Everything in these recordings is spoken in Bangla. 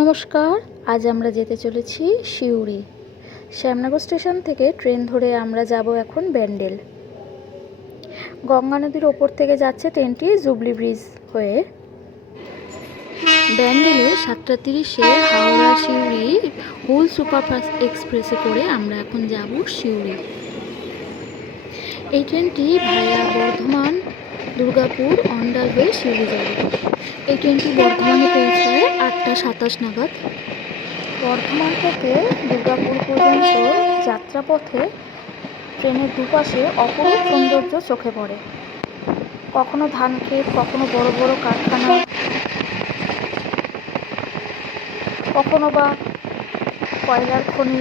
নমস্কার, আজ আমরা যেতে চলেছি সিউড়ি। শ্যামনগর স্টেশন থেকে ট্রেন ধরে আমরা যাব এখন ব্যান্ডেল। গঙ্গা নদীর ওপর থেকে যাচ্ছে ট্রেনটি জুবলি ব্রিজ হয়ে। ব্যান্ডেলে 7:30-এ হাওড়া সিউড়ি হুল সুপারফাস্ট এক্সপ্রেসে করে আমরা এখন যাব সিউড়ি। এই ট্রেনটি ভায়া বর্ধমান, দুর্গাপুর, অন্ডাল হয়ে সিউড়ি যাবে। এই ট্রেনটি বর্ধমানে পৌঁছায় 8:27 নাগাদ। বর্ধমান থেকে দুর্গাপুর পর্যন্ত যাত্রাপথে ট্রেনের দুপাশে অপরূপ সৌন্দর্য চোখে পড়ে। কখনো ধান ক্ষেত, কখনো বড় বড় কারখানা, কখনো বা কয়লার খনি,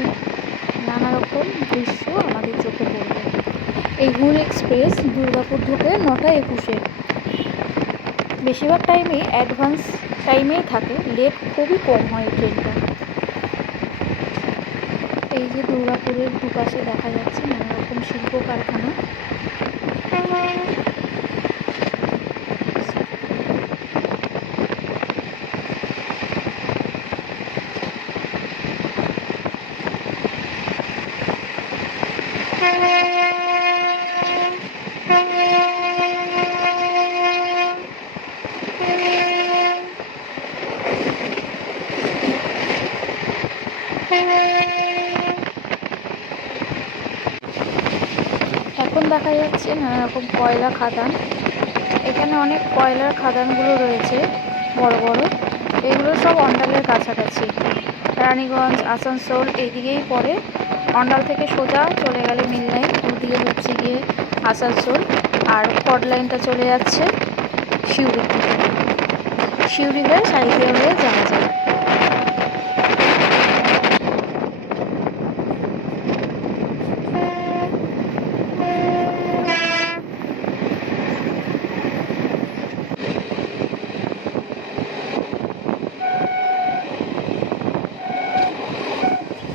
নানা রকম দৃশ্য আমাদের চোখে পড়বে। এই হুল এক্সপ্রেস দুর্গাপুর ঢুকে 9:21-এ। বেশিরভাগ টাইমেই অ্যাডভান্স টাইমেই থাকে, লেট খুবই কম হয় ট্রেনটা। এই যে দুর্গাপুরের দুপাশে দেখা যাচ্ছে নানা রকম শিল্প কারখানা। এখন দেখা যাচ্ছে নানা রকম কয়লা খাদান। এখানে অনেক কয়লার খাদানগুলো রয়েছে বড় বড়। এগুলো সব অন্ডালের কাছাকাছি, রানীগঞ্জ, আসানসোল এইদিকেই পড়ে। অন্ডাল থেকে সোজা চলে গেলে মিল লাইন, ওদিকে হচ্ছে গিয়ে আসানসোল, আর কড লাইনটা চলে যাচ্ছে সিউড়ি। সিউড়ি হয়ে সাঁইথিয়া হয়ে যাওয়া যায়।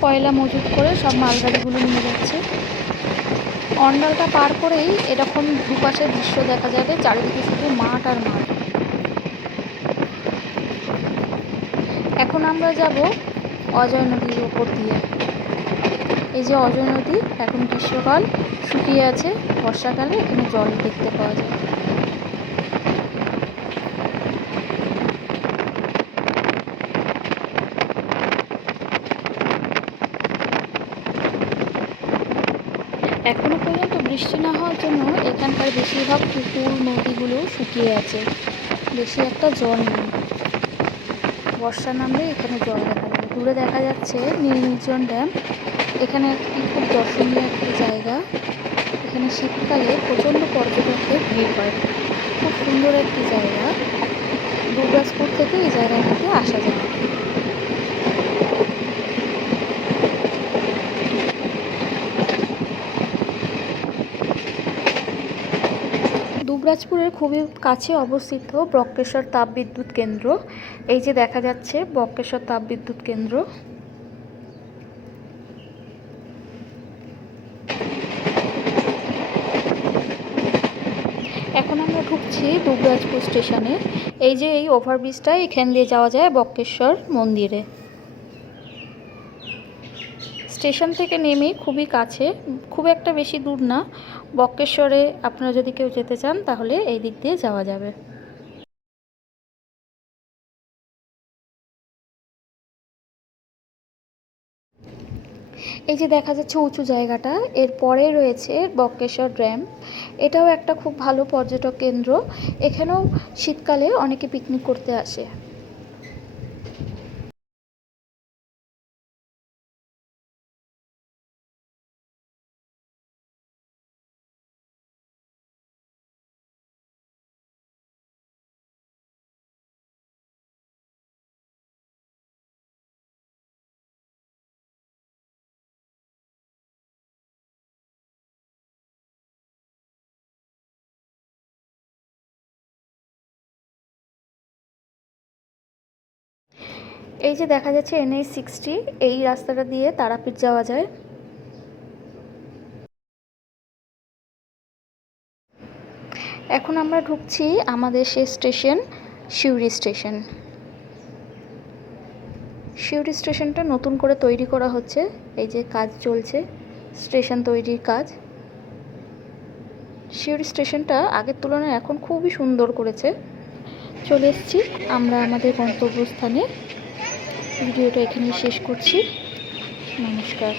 কয়লা মজুত করে সব মালগাড়িগুলো নিয়ে যাচ্ছে। অন্ডালটা পার করেই এরকম দুপাশের দৃশ্য দেখা যাবে, চারিদিকে শুধু মাঠ আর মাঠ। এখন আমরা যাব অজয় নদীর ওপর দিয়ে। এই যে অজয় নদী, এখন গ্রীষ্মকাল, শুকিয়ে আছে, বর্ষাকালে এখানে জল দেখতে পাওয়া যায়। এখনো পর্যন্ত বৃষ্টি না হওয়ার জন্য এখানকার বেশিরভাগ পুকুর নদীগুলো শুকিয়ে আছে, বেশি একটা জল নেই। বর্ষা নামলে এখানে জল দেখা যাবে। দূরে দেখা যাচ্ছে নীলনির্জন ড্যাম। এখানে একটি খুব দর্শনীয় একটি জায়গা। এখানে শীতকালে প্রচণ্ড পর্যটকদের ভিড় হয়। খুব সুন্দর একটি জায়গা। দুর্গাপুর থেকে এই জায়গাটাতে আসা যায়। দুবরাজপুরের খুবই কাছে অবস্থিত বক্রেশ্বর তাপবিদ্যুৎ কেন্দ্র। এই যে দেখা যাচ্ছে বক্রেশ্বর তাপবিদ্যুৎ কেন্দ্র। এখন আমরা ঢুকছি দুবরাজপুর স্টেশনে। এই যে এই ওভারব্রিজটা, এখান দিয়ে যাওয়া যায় বক্রেশ্বর মন্দিরে। স্টেশন থেকে নেমে খুবই কাছে, খুব একটা বেশি দূর না। বক্রেশ্বরে আপনারা যদি কেউ যেতে চান তাহলে এই দিক দিয়ে যাওয়া যাবে। এই যে দেখা যাচ্ছে উঁচু জায়গাটা, এর পরে রয়েছে বক্রেশ্বর ড্যাম। এটাও একটা খুব ভালো পর্যটক কেন্দ্র। এখানেও শীতকালে অনেকে পিকনিক করতে আসে। এই যে দেখা যাচ্ছে NH-60, এই রাস্তাটা দিয়ে তারাপীঠ যাওয়া যায়। এখন আমরা ঢুকছি আমাদের সেই স্টেশন, সিউড়ি স্টেশন। সিউড়ি স্টেশনটা নতুন করে তৈরি করা হচ্ছে, এই যে কাজ চলছে, স্টেশন তৈরির কাজ। সিউড়ি স্টেশনটা আগের তুলনায় এখন খুবই সুন্দর করেছে। চলে এসেছি আমরা আমাদের গন্তব্যস্থানে। ভিডিওটা এখানেই শেষ করছি। নমস্কার।